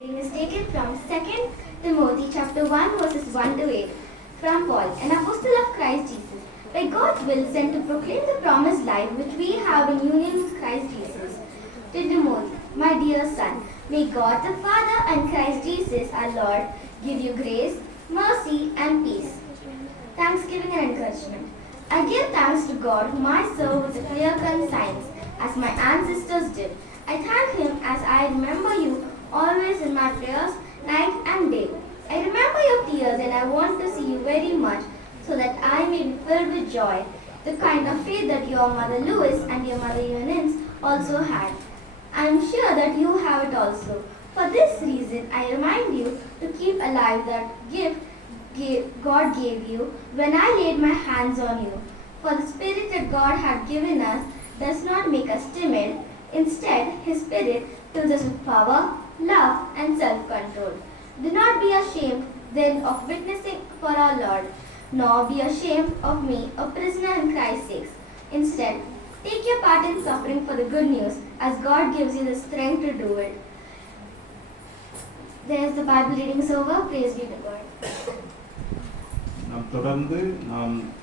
Reading is taken from 2 Timothy chapter 1 verses 1 to 8. From Paul, an apostle of Christ Jesus, by God's will sent to proclaim the promised life which we have in union with Christ Jesus. To Timothy, my dear son, may God the Father and Christ Jesus our Lord give you grace, mercy and peace. Thanksgiving and encouragement. I give thanks to God whom I serve with a clear conscience, as my ancestors did. I thank Him as I remember you always in my prayers, night and day. I remember your tears and I want to see you very much, so that I may be filled with joy, the kind of faith that your mother Lois and your mother Eunice also had. I am sure that you have it also. For this reason, I remind you to keep alive that gift God gave you when I laid my hands on you. For the Spirit that God had given us does not make us timid. Instead, His Spirit fills us with power, love, and self-control. Do not be ashamed then of witnessing for our Lord, nor be ashamed of me, a prisoner in Christ's sake. Instead, take your part in suffering for the good news, as God gives you the strength to do it. There's the Bible reading is over. Praise be to God. நாம் தொடர்ந்து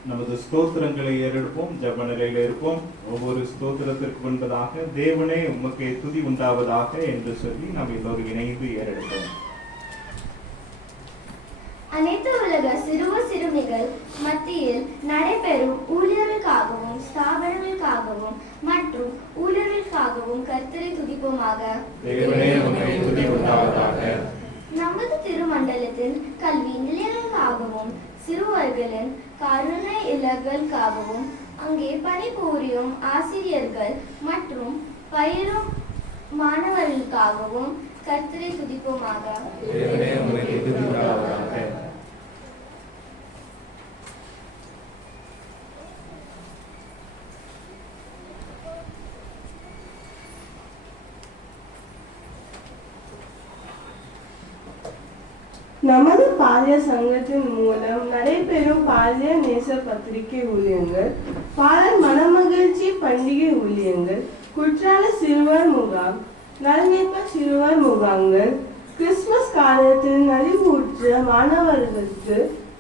நமது ஸ்தோத்திரங்களை ஏறெடுப்போம், ஜெப நிலையில் இருப்போம். ஒவ்வொரு ஸ்தோத்திரத்திற்கு முன்பதாக தேவனே உமக்கு துதி உண்டாவதாக என்று சொல்லி நாம் எல்லோரும் இணைந்து ஏறெடுப்போம். அனைத்து உலக சிறுவர் சிறுமிகள் மத்தியில் நடைபெறும் ஊழியர்களுக்காகவும் ஸ்தாபனங்களுக்காகவும் மற்றும் ஊழியர்களுக்காகவும் கர்த்தரை துதிப்போமாக. தேவனே உமக்கு துதி உண்டாவதாக. நமது திருமண்டலத்தின் கல்வி நிலையங்களுக்காகவும் சிறுவர்களின் கருணை இல்லங்களுக்காகவும் அங்கே பணிபுரியும் ஆசிரியர்கள் மற்றும் பயிரும் மாணவர்களுக்காகவும் கர்த்தரை துதிப்போமாக. தேவனே உமக்கு துதி உண்டாவதாக. நமது பால்ய சங்கத்தின் மூலம் நடைபெறும் பால்ய நேச பத்திரிகை ஊழியங்கள், பாலர் மனமகிழ்ச்சி பண்டிகை ஊழியங்கள், குற்றால சிறுவர் முகாம், நல்நீப்ப சிறுவர் முகாம்கள், கிறிஸ்துமஸ் காலத்தில் நலிவுற்ற மாணவர்களுக்கு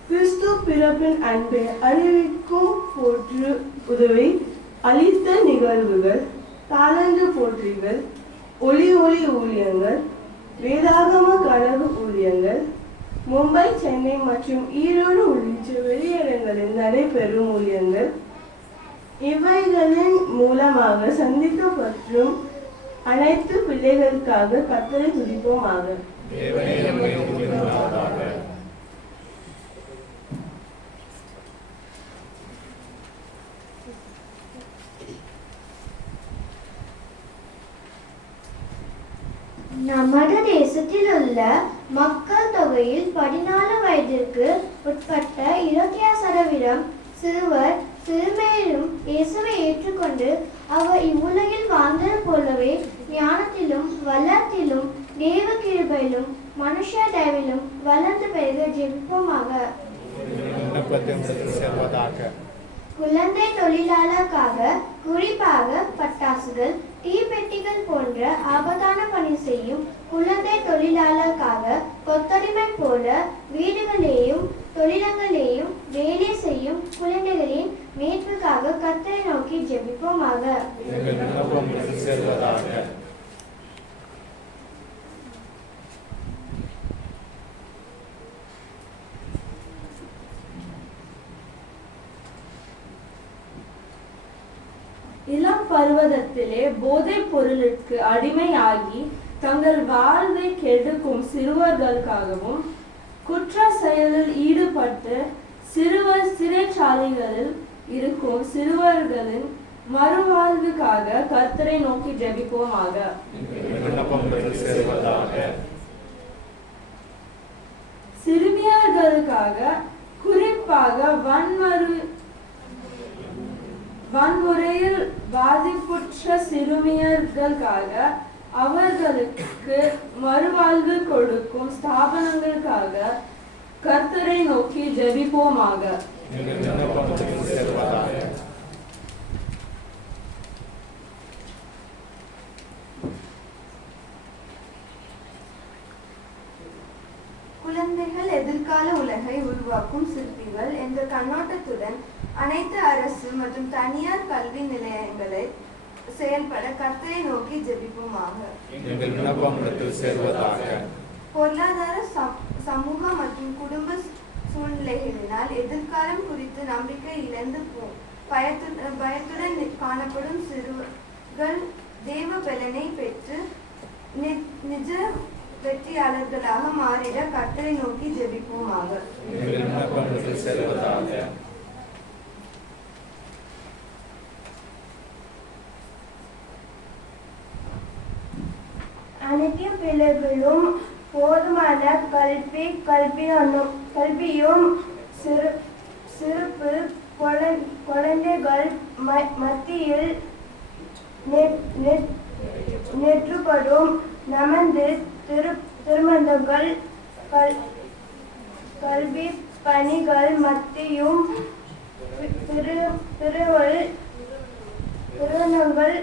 கிறிஸ்து பிறப்பின் அன்பை அறிவிக்கும் போற்று உதவி அளித்த நிகழ்வுகள், தாளந்து போற்றிகள், ஒளி ஊழியங்கள், வேதாகம கனவு ஊழியங்கள், மும்பை, சென்னை மற்றும் ஈரோடு உள்ளிட்ட வெளியிடங்களில் நடைபெறும் ஊழியங்கள், இவைகளின் மூலமாக சந்திக்கப்படும் அனைத்து பிள்ளைகளுக்காக கர்த்தரை துதிப்போமாக. நமது தேசத்தில் உள்ள மக்கள் தொகையில் 14 வயதிற்கு உட்பட்ட 26% சிறுவர் சிறுமியரும் இயேசுவை ஏற்றுக்கொண்டு அவர் இவ்வுலகில் வாழ்ந்தது போலவே ஞானத்திலும் வல்லத்திலும் தேவ கிருபையிலும் மனுஷ தயவிலும் வளர்ந்து பெருக ஜெபிப்போமாக. குழந்தை தொழிலாளருக்காக குறிப்பாக பட்டாசுகள், தீப்பெட்டிகள் போன்ற ஆபத்தான பணி செய்யும் குழந்தை தொழிலாளருக்காக கொத்தடிமை போல வீடுகளையும் தொழிலங்களையும் வேலை செய்யும் குழந்தைகளின் மீட்புக்காக கர்த்தரை நோக்கி ஜெபிப்போமாக. இளம் பருவத்திலே போதைப் பொருளுக்கு அடிமையாகி தங்கள் வாழ்வை கெடுக்கும் சிறுவர்களுக்காகவும், குற்ற செயலில் ஈடுபட்டு சிறுவர் சிறைச்சாலைகளில் இருக்கும் சிறுவர்களின் மறுவாழ்வுக்காக கர்த்தரை நோக்கி ஜெபிப்போமாக. சிறுமியர்களுக்காக குறிப்பாக வன்முறையில் பாதிப்புற்ற சிறுமியர்களுக்காக அவர்களுக்கு மறுவாழ்வு கொடுக்கும் ஸ்தாபனங்களுக்காக கர்த்தரை நோக்கி ஜெபிப்போமாக. குழந்தைகள் எதிர்கால உலகை உருவாக்கும் சிற்பிகள் என்ற கண்ணோட்டத்துடன் அனைத்து அரசு மற்றும் தனியார் கல்வி நிலையங்களை செயல்பட கர்த்தரை நோக்கி ஜெபிப்போமாக. பொருளாதார சமூக மற்றும் குடும்ப சூழ்நிலைகளினால் எதிர்காலம் குறித்து நம்பிக்கை இழந்து பயத்துடன் காணப்படும் சிறுவர்கள் தேவ பலனை பெற்று நிஜ வெற்றியாளர்களாக மாறிட கர்த்தரை நோக்கி ஜெபிப்போமாக. அனைத்து பிள்ளைகளும் போதுமான கல்வியும் சிறப்பு குழந்தைகள் மத்தியில் நெற்றுப்படும் நமது திருமணங்கள் கல்வி பணிகள் மத்தியும் திருமணங்கள்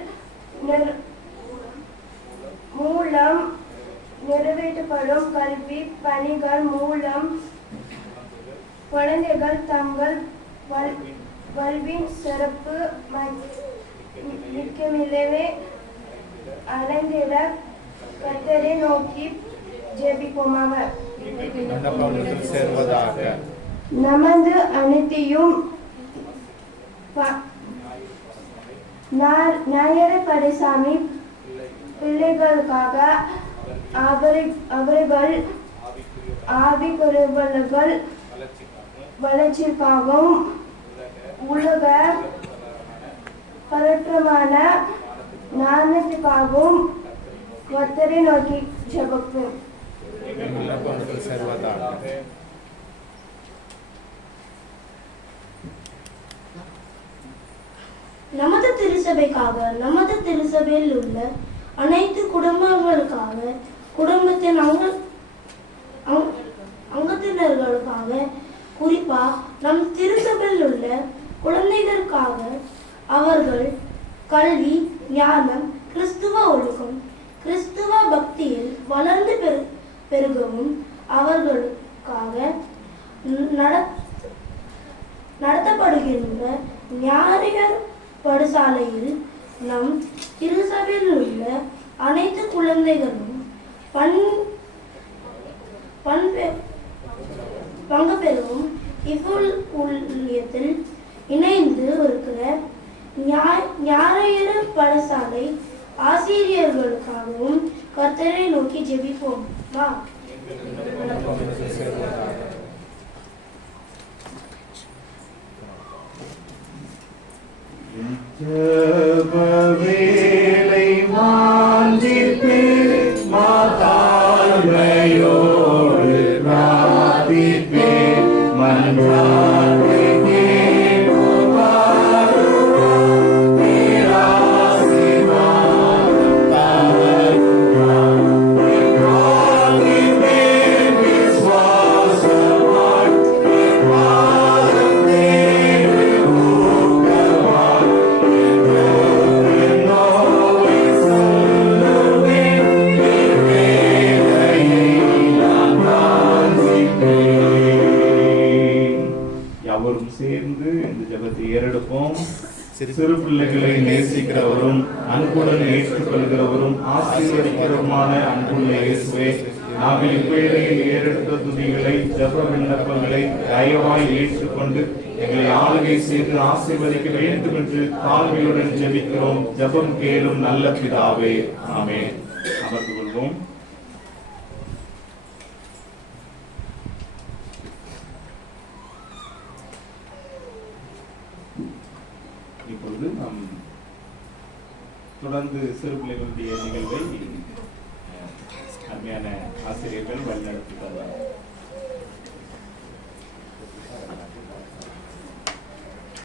மூலம் நிறைவேற்றப்படும் கல்வி பணிகள் மூலம் குழந்தைகள் தங்கள் வாழ்வின் சிறப்பு மிக்கமில்லவே அடைந்திட கர்த்தரை நோக்கி ஜெபிப்போமாக. நமது அனைத்தையும் ஞாயிறு படைசாமி பிள்ளைகளுக்காக அவர்கள் ஆவிக்குரியவர்கள் வளர்ச்சிக்காகவும் உலக பரற்றமான ஞானத்துக்காகவும் கர்த்தரை நோக்கி ஜெபிப்போம். நமது திருச்சபைக்காக, நமது திருச்சபையில் உள்ள அனைத்து குடும்பங்களுக்காக, குடும்பத்தின் அங்கத்தினர்களுக்காக, குறிப்பா நம் திருச்சபையில் உள்ள குழந்தைகளுக்காக, அவர்கள் கல்வி, ஞானம், கிறிஸ்துவ ஒழுக்கம், கிறிஸ்துவ பக்தியில் வளர்ந்து பெருகவும், அவர்களுக்காக நடத்தப்படுகின்ற ஞாயிறு பாடசாலையில் நம் திருச்சபையில் உள்ள அனைத்து குழந்தைகளும் பங்கு பெறவும் இவ்வுள்ளியத்தில் இணைந்து இருக்கிற ஞாயிறு பாடசாலை ஆசிரியர்களுக்காகவும் கர்த்தரை நோக்கி ஜெபிப்போம். வேலை வாஞ்சித்து மாதாழ்மையோடு பிரார்த்திப்பே மன்றாடி சிறு பிள்ளைகளை நேசிக்கிறவரும் அன்புடன் ஏற்றுக்கொள்கிறவரும் ஆசீர்வதிக்கிறவருமான அன்புள்ள இயேசுவே, நாங்கள் இப்பேழையில் ஏறெடுத்த துதிகளை, ஜெப விண்ணப்பங்களை தயவாய் ஏற்றுக்கொண்டு எங்களை ஆளுகை செய்து ஆசீர்வதிக்க வேண்டும் என்று தாழ்மையுடன் ஜெபிக்கிறோம். ஜெபம் கேளும் நல்ல பிதாவே, ஆமென். அமர்ந்து கொள்வோம். இப்பொழுது நாம் தொடர்ந்து சிறு பிள்ளைகளுடைய நிகழ்வை அருமையான ஆசிரியர்கள் வழிநடத்தி தருவார்.